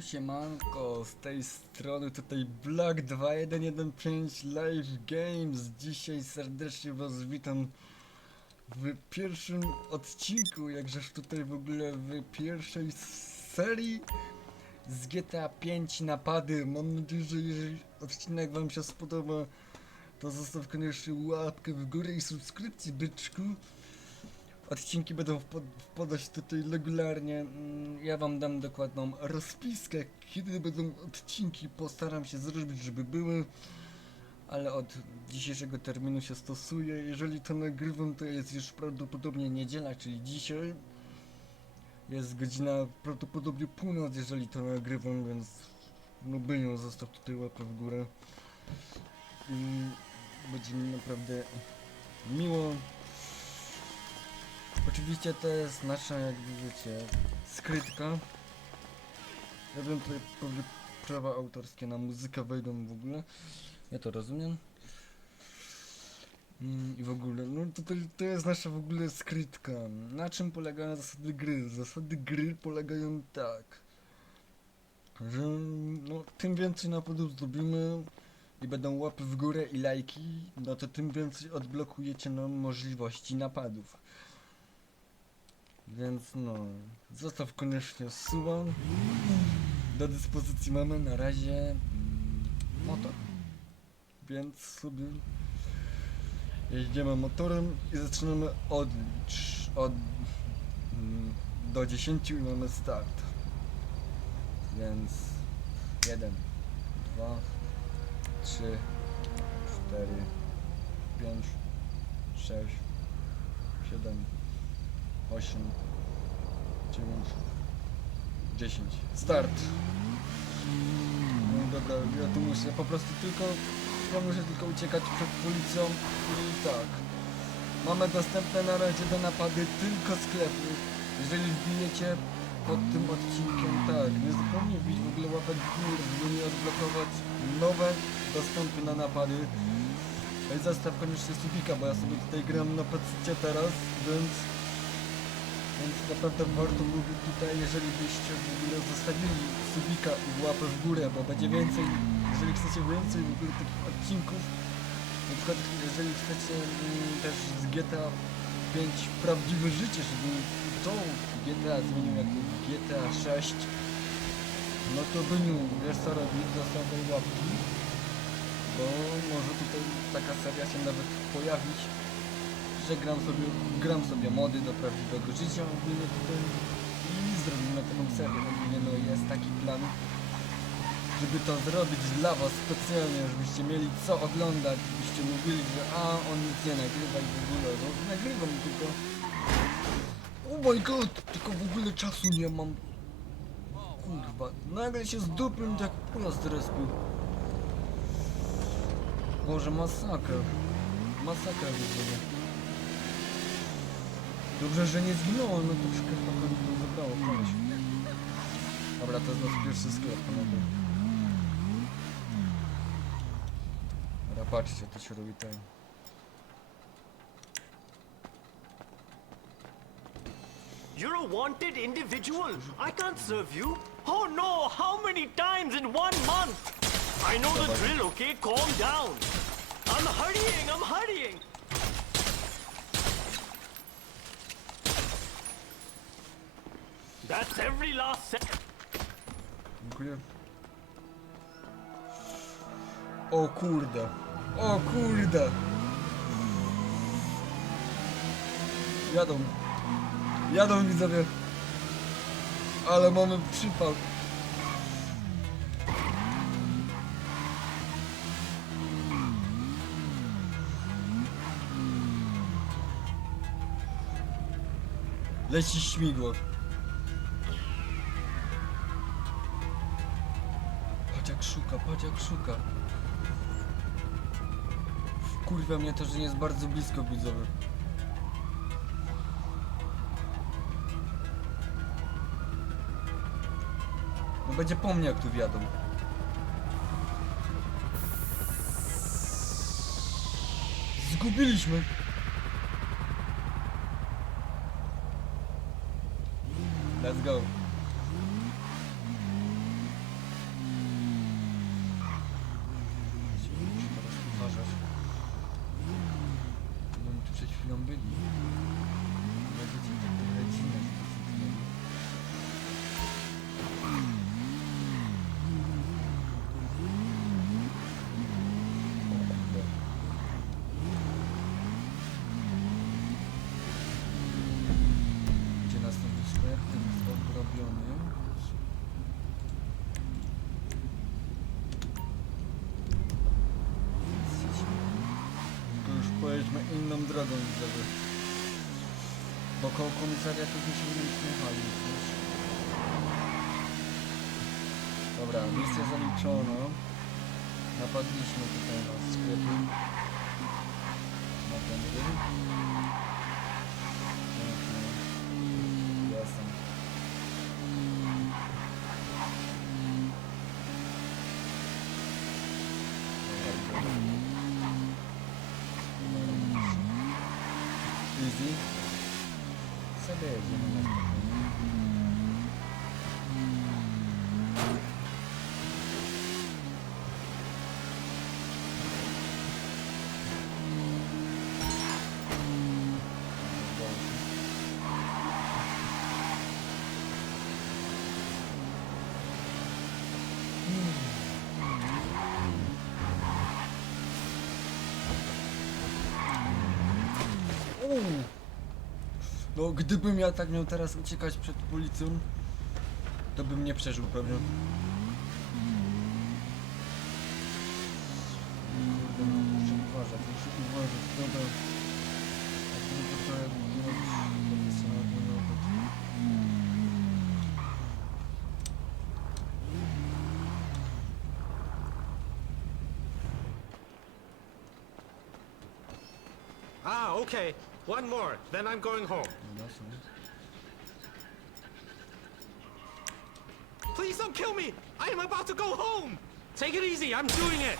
Siemanko, z tej strony tutaj Black 2115 Live Games. Dzisiaj serdecznie was witam w pierwszym odcinku, jakżeż tutaj w ogóle w pierwszej serii z GTA 5 napady. Mam nadzieję, że jeżeli odcinek wam się spodoba, to zostaw koniecznie łapkę w górę i subskrypcji, byczku. Odcinki będą wpadać tutaj regularnie. Mm, Ja wam dam dokładną rozpiskę, kiedy będą odcinki. Postaram się zrobić, żeby były. Ale od dzisiejszego terminu się stosuję. Jeżeli to nagrywam, to jest już prawdopodobnie niedziela, czyli dzisiaj. Jest godzina prawdopodobnie północ, jeżeli to nagrywam, więc no bynią, zostaw tutaj łapę w górę. I będzie mi naprawdę miło. Oczywiście to jest nasza, jak widzicie, skrytka. Ja wiem, tutaj pewnie prawa autorskie na muzykę wejdą w ogóle. Ja to rozumiem. Mm, I w ogóle, no tutaj to jest nasza w ogóle skrytka. Na czym polegają zasady gry? Zasady gry polegają tak, że no, tym więcej napadów zrobimy i będą łapy w górę i lajki, no to tym więcej odblokujecie nam możliwości napadów. Więc no, zostaw koniecznie suba. Do dyspozycji mamy na razie mm, motor. Więc sobie jeździmy motorem i zaczynamy odlicz od mm, do 10 i mamy start. Więc 1, 2, 3, 4, 5, 6, 7, 8, 9, 10. Start! No dobra, ja tu muszę po prostu tylko, ja muszę tylko uciekać przed policją i tak. Mamy dostępne na razie do napady tylko sklepy. Jeżeli wbijecie pod tym odcinkiem, tak, nie zapomnij wbić w ogóle łapek w górę, żeby mi odblokować nowe dostępy na napady. No zostaw koniecznie subika, bo ja sobie tutaj gram na PC teraz, więc więc naprawdę warto byłoby tutaj, jeżeli byście w ogóle zostawili subika i łapę w górę, bo będzie więcej, jeżeli chcecie więcej w ogóle takich odcinków, na przykład jeżeli chcecie mm, też z GTA 5 prawdziwe życie, żeby to GTA zmienił jako GTA 6, no to Byniu, wiesz co robić, zostawiaj łapki, bo może tutaj taka seria się nawet pojawić, że gram sobie, gram sobie mody do prawdziwego życia ogólnie tutaj i zrobimy taką serię ogólnie, no jest taki plan, żeby to zrobić dla was specjalnie, żebyście mieli co oglądać, żebyście mówili, że a on nic nie nagrywa i w ogóle, no nagrywam tylko. Oh my god, tylko w ogóle czasu nie mam. Kurwa, nagle się z dupy mi tak pojazd zrespił Boże, masakra. Masakra widzenia Dobrze, że nie zginąłem, no to szkoda, to by wybrało koleś. Dobra, to jest nasz pierwszy sklep, panowie. Dobra, patrzcie, to się robi ten. You're a wanted individual. I can't serve you. Oh no, how many times in one month? I know the drill, okay? Calm down. I'm hurrying, I'm hurrying. That's every last. Dziękuję. O kurde. O kurde. Jadą. Jadą widzowie. Ale mamy przypał. Leci śmigło. Patrz jak szuka, patrz jak szuka. Kurwa mnie to, że nie jest bardzo blisko widzowy. No będzie po mnie jak tu wjadą. Zgubiliśmy. Drogą widzowie. Bo koło komisariatu byśmy nie wiesz. Dobra, misja zaliczona. Napadliśmy tutaj na sklepy. Na ten rynek. Pięknie. Jestem. Dobra, dobra. Easy. Sobie jedziemy na spokojnie. Uuu. No, gdybym ja tak miał teraz uciekać przed policją, to bym nie przeżył pewnie. Kurde, no, muszę uważać, muszę uważać, dobra. Jak robić profesjonalny nawet. Ah, okay. One more, then I'm going home. Please don't kill me! I am about to go home! Take it easy, I'm doing it!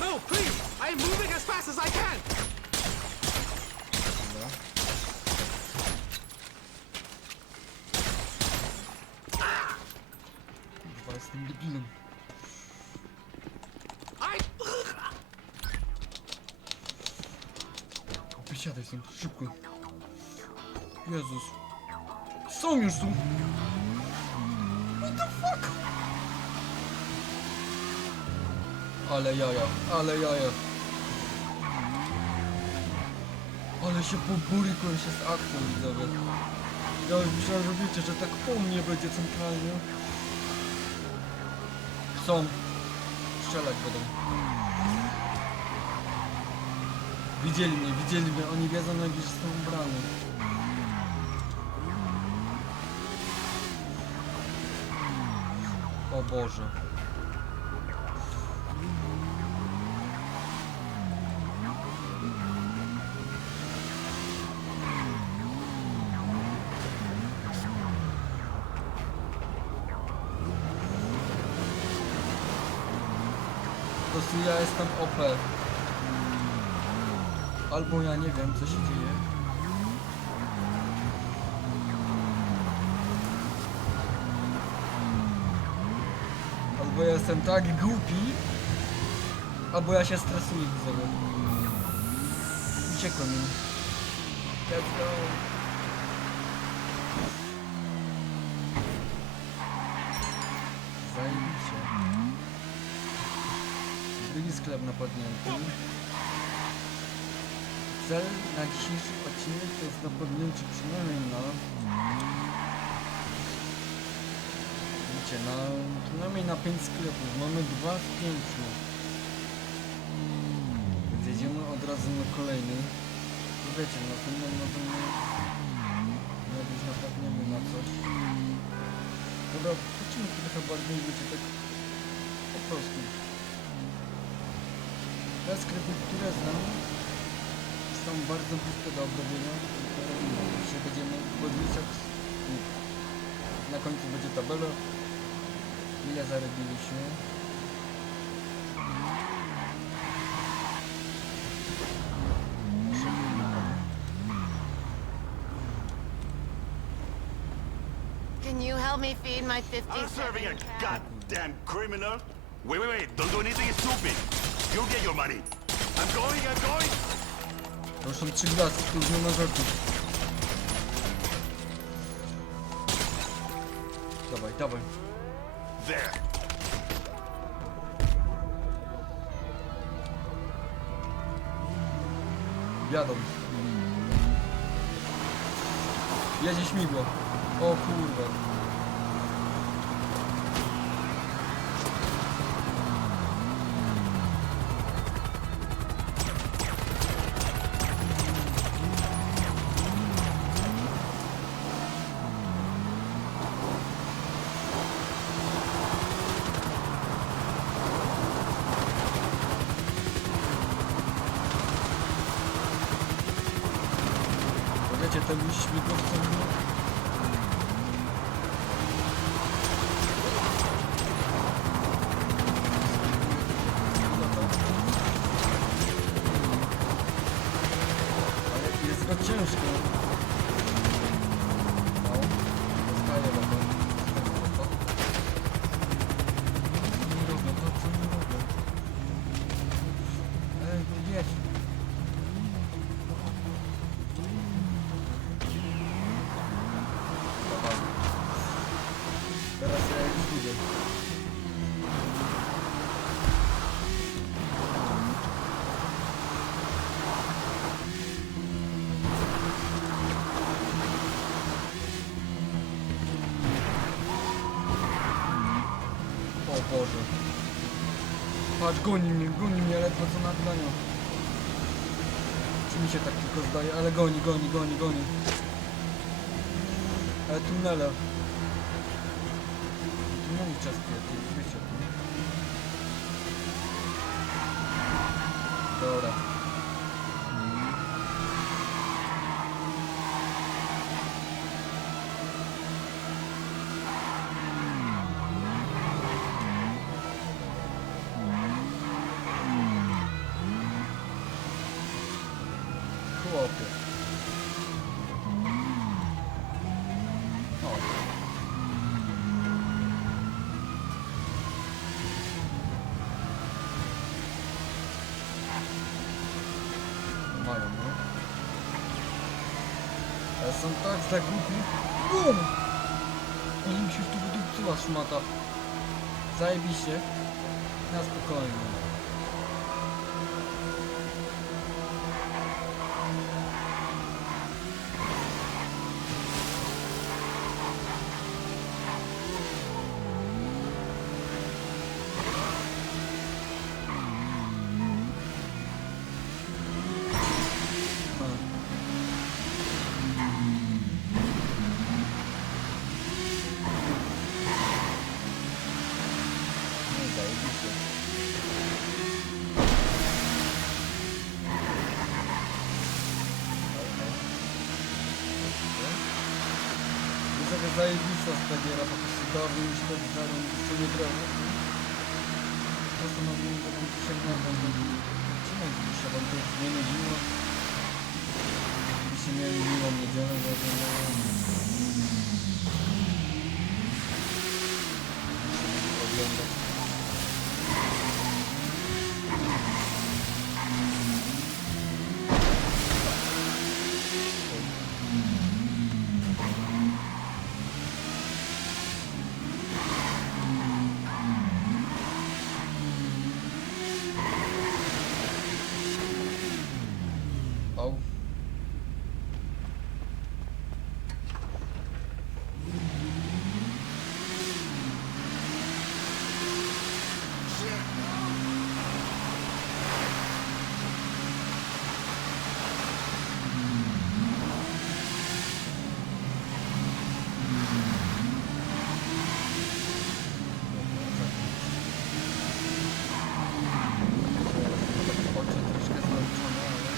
No, please! I am moving as fast as I can! Stąd, szybko. Jezus. Są już tu. What the fuck? Ale jaja, ale jaja. Ale się poburykłem się z akcją widzowie. Ja już myślałem, że wiecie, że tak po mnie będzie centralnie. Chcą. Strzelać będą. Widzieli mnie, widzieli mnie, oni wiedzą jak już jestem ubrany. O Boże. Po ja jestem OP. Albo ja nie wiem, co się dzieje. Albo ja jestem tak głupi, albo ja się stresuję widzowie. Uciekłem im. Let's go. Zajebiście. Drugi sklep napadnięty. Cel na dzisiejszy odcinek to jest napadnięcie przynajmniej na... Widzicie, na... przynajmniej na 5 sklepów. Mamy dwa z pięciu. Więc jedziemy od razu na kolejny. No wiecie, na pewno, na pewno... Jakoś napadniemy na coś. Dobra, chodźmy trochę bardziej, wiecie, tak... Po prostu. Te sklepy, które znam, są bardzo bliskie do obrobienia. i Dzisiaj będziemy podliczać. Na końcu będzie tabela. Ile zarobiliśmy. Can you help me feed my 50 I'm serving a goddamn criminal. Wait, wait, wait. Don't do anything stupid. You'll get your money. I'm going, I'm going. To są trzy gwiazdki, tu już nie ma żartów. Dawaj, dawaj. Jadą. Jedzie śmigło. O kurwa. Jestem już Teraz ja już idę. O Boże. Patrz, goni mnie, goni mnie, ledwo co nadgania. Czy mi się tak tylko zdaje, ale goni, goni, goni, goni. Ale tunele. Chłopie. O. Mają, no. Ale są tak zagłupi. BUM! Ale mi się tu wydupcyła szmata. Zajebiście. Na spokojnie. Zajebista stagiera, po prostu dawno już to daną jeszcze nie grałem. Postanowiłem, że bym sięgnął do odcinek z dłuższa, bo to już nie nudziło. Byście mieli miłą niedzielę, że oglądać. Au. Oczy troszkę zmęczone, ale...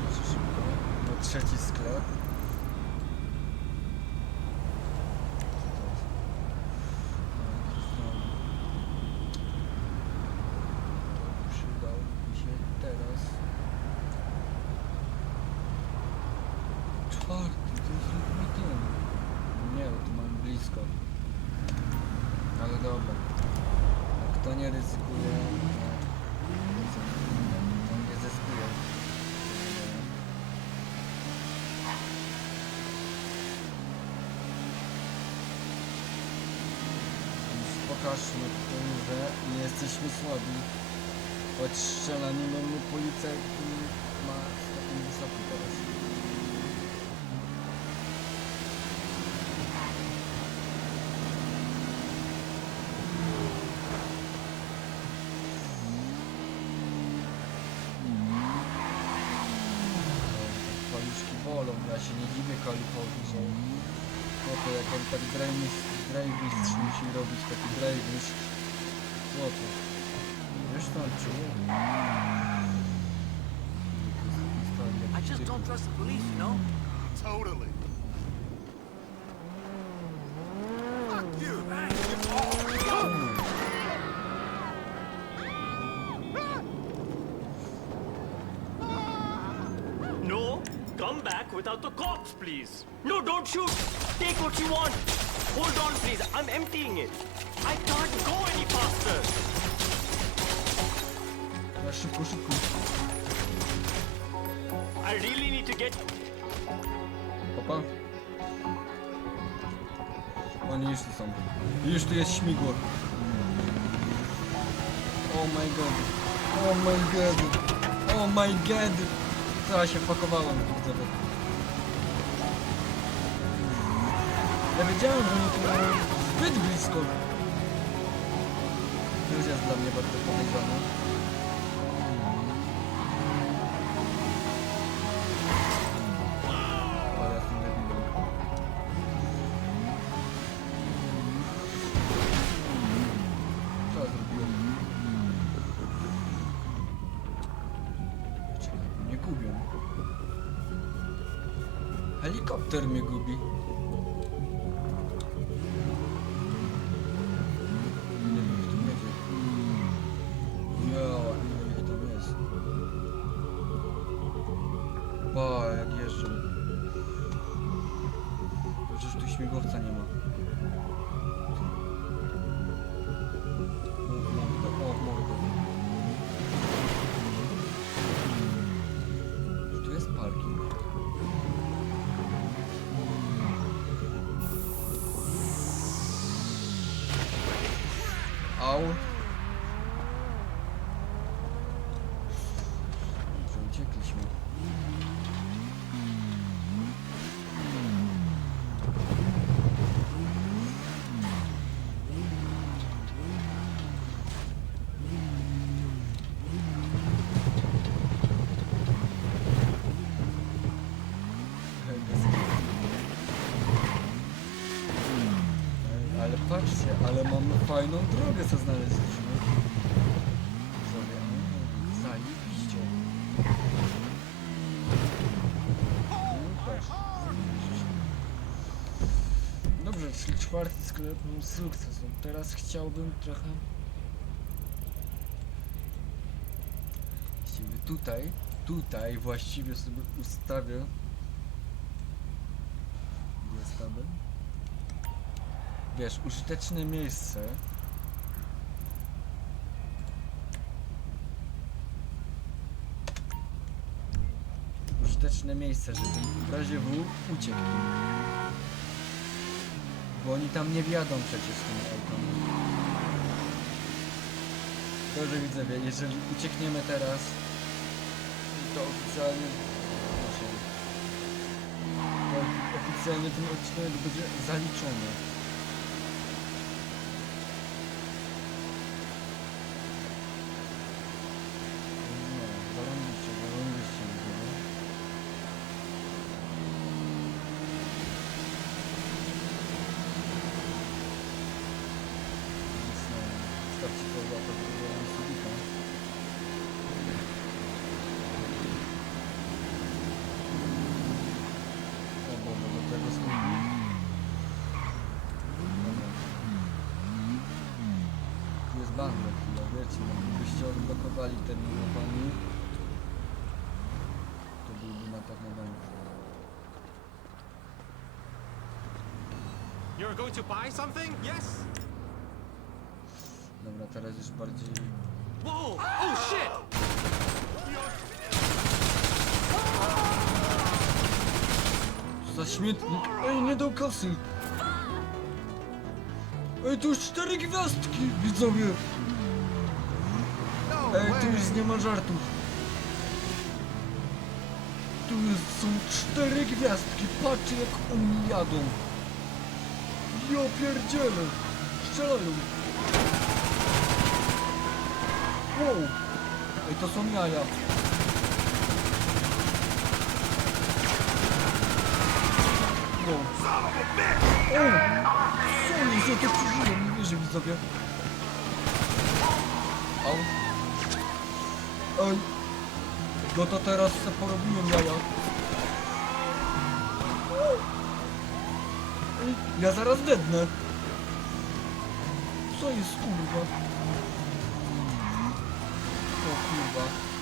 Proszę szybko. Na trzeci sklep. Przydał mi się teraz. Czwarty, to jest chyba ten. Nie, bo tu mam blisko. Ale dobra. A kto nie ryzykuje, to, to nie zyskuje. Więc Pokażmy tym, że jesteśmy słabi. Choć strzelaniny mnie policja mm, ma stopień wysoki teraz. wolą. Ja się nie dziwię Kalifowi, że no to jak on tak drejmistrz, drejmistrz musi robić taki. Co to? Wiesz tam czuję? I just don't trust the police, you know? Totally. Fuck you. No, come back without the cops, please. No, don't shoot. Take what you want. Hold on, please. I'm emptying it. I can't go any faster. Ja szybko, szybko. I really need to get. Papa. Oni już tu są. Już tu jest śmigło. Oh my god. Oh my god. Oh my god. Teraz się wpakowałem widzowie. Ja wiedziałem, że oni tu mają zbyt blisko. Jest dla mnie bardzo podejrzane. Przecież tu śmigłowca nie ma. O Ale mamy fajną drogę co znaleźliśmy. Sobie. No, patrz, zajebiście. Dobrze, czyli czwarty sklep był sukcesem. Teraz chciałbym trochę... Właściwie tutaj, tutaj właściwie sobie ustawię... Gdzie jest tabel? Wiesz, użyteczne miejsce. Użyteczne miejsce, żeby w razie W uciekł. Bo oni tam nie wjadą przecież tym autem. Dobrze widzowie, jeżeli uciekniemy teraz, to oficjalnie... To oficjalnie ten odcinek będzie zaliczony. No, zarąbiście, zarąbiście widzowie. Więc no, Stawcie to łapę w górę na subika. O, bo do tego skąpi. Dobra. Tu jest bank chwilę, wiecie, no, gdybyście odblokowali terminowani, to byłby na pewno bank. You're going to buy something? Yes? Dobra, teraz już bardziej... Whoa! Oh shit! Co za śmietnik! Ej, nie dał kasy! Ej, tu już cztery gwiazdki, widzowie! Ej, tu już nie ma żartów. Tu jest, są cztery gwiazdki, patrzcie jak oni jadą. Ja pierdzielę! Strzelają! Wow! Ej, to są jaja! Wow! O! Co jest? Ja to przeżyłem! Nie wierzę widzowie! Au! Ej! No to teraz se porobiłem jaja! Ja zaraz dednę. Co jest kurwa? O kurwa.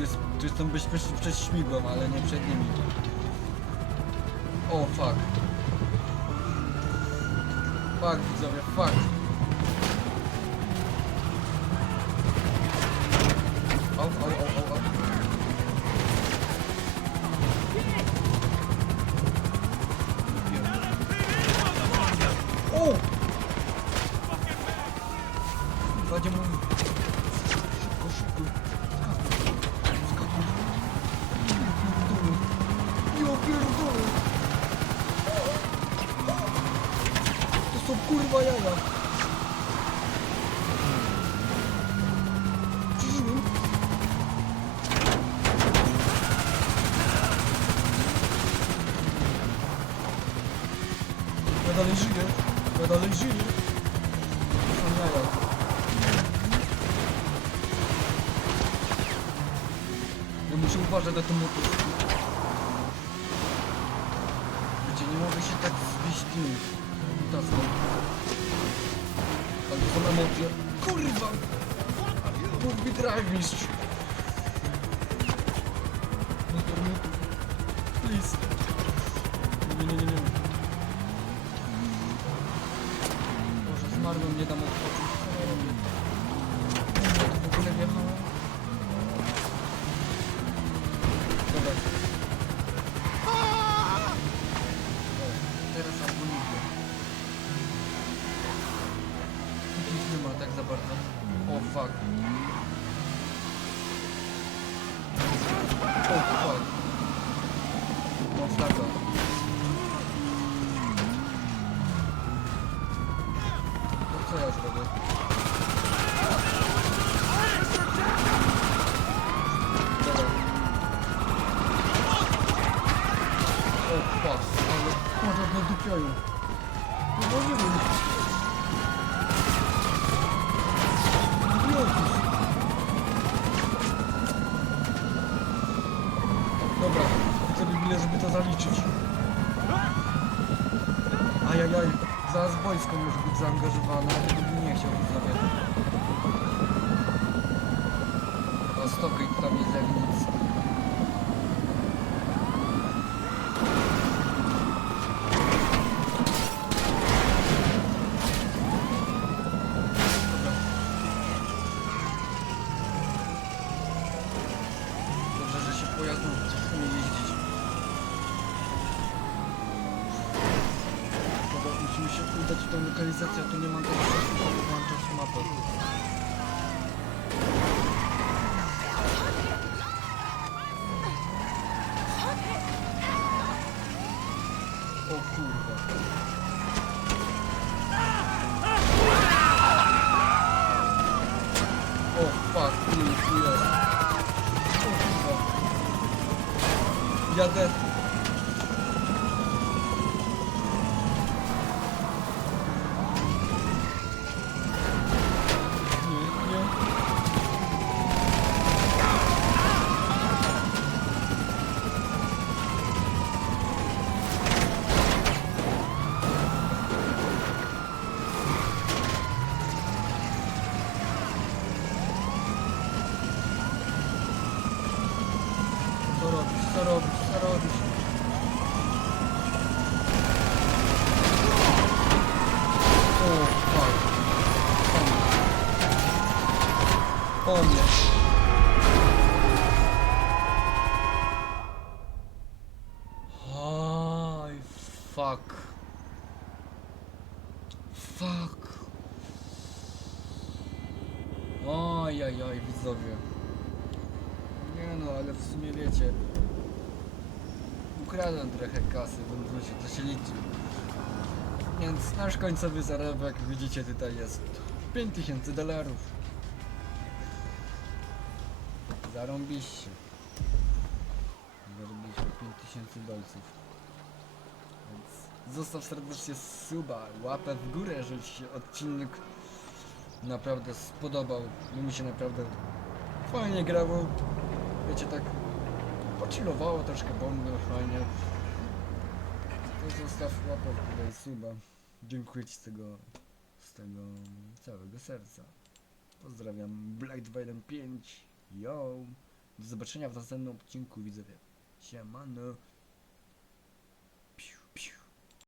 tu, jest, tu być przed, przed śmigłem, ale nie przed nimi. O, oh, fuck. Fuck, widzowie, fuck. dalej żyję. Ja dalej żyję. To. Ja muszę uważać na to motocykl. Gdzie nie mogę się tak zbić tym. Taską. Albo są emocje. Kurwa! Mógł mi drive mistrz. yapardım. Oh fuck. Oh fuck. Monster ale w sumie wiecie. Ukradłem trochę kasy w Undrusie, to się liczy. Więc nasz końcowy zarobek, widzicie tutaj jest 5000 dolarów. Zarąbiście. Zarobiliśmy 5000 dolców. Więc zostaw serdecznie suba, łapę w górę, jeżeli się odcinek naprawdę spodobał. Bo mi się naprawdę fajnie grało. Wiecie, tak pochillowało troszkę bomby, fajnie. To zostaw łapę tutaj suba. Dziękuję ci z tego, z tego całego serca. Pozdrawiam Black 215. Yo! Do zobaczenia w następnym odcinku widzowie. Siemano.